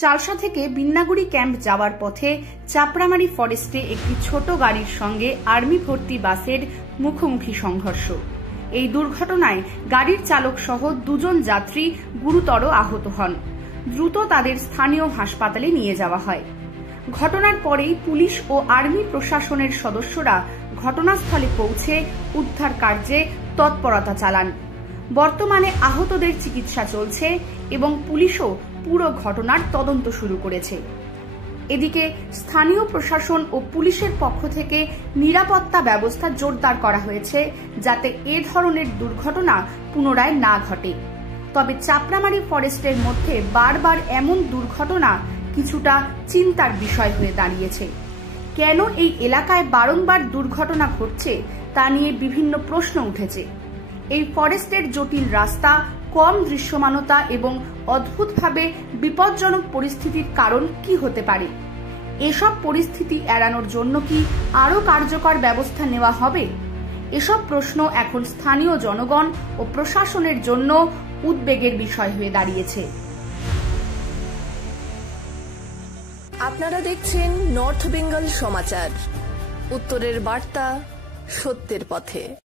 চালসা থেকে বিন্নাগুড়ি ক্যাম্প যাওয়ার পথে চাপড়ামারি ফরেস্টে একটি ছোট গাড়ির সঙ্গে আর্মি ভর্তি বাসের মুখোমুখি সংঘর্ষ। এই দুর্ঘটনায় গাড়ির চালক সহ দুজন যাত্রী গুরুতর আহত হন। দ্রুত তাদের স্থানীয় হাসপাতালে নিয়ে যাওয়া হয়। ঘটনার পরেই পুলিশ ও আর্মি প্রশাসনের সদস্যরা ঘটনাস্থলে পৌঁছে উদ্ধার কার্যে তৎপরতা চালান। বর্তমানে আহতদের চিকিৎসা চলছে এবং পুলিশও পুরো ঘটনার তদন্ত শুরু করেছে। এদিকে স্থানীয় প্রশাসন ও পুলিশের পক্ষ থেকে নিরাপত্তা ব্যবস্থা জোরদার করা হয়েছে, যাতে এ ধরনের দুর্ঘটনা পুনরায় না ঘটে। তবে চাপড়ামারি ফরেস্টের মধ্যে বারবার এমন দুর্ঘটনা কিছুটা চিন্তার বিষয় হয়ে দাঁড়িয়েছে। কেন এই এলাকায় বারংবার দুর্ঘটনা ঘটছে তা নিয়ে বিভিন্ন প্রশ্ন উঠেছে। এই ফরেস্টের জটিল রাস্তা, কম দৃশ্যমানতা এবং অদ্ভুতভাবে বিপজ্জনক পরিস্থিতির কারণ কি হতে পারে? এসব পরিস্থিতি এড়ানোর জন্য কি আরও কার্যকর ব্যবস্থা নেওয়া হবে? এসব প্রশ্ন এখন স্থানীয় জনগণ ও প্রশাসনের জন্য উদ্বেগের বিষয় হয়ে দাঁড়িয়েছে। আপনারা দেখছেন নর্থ বেঙ্গল সমাচার, উত্তরের বার্তা, সত্যের পথে।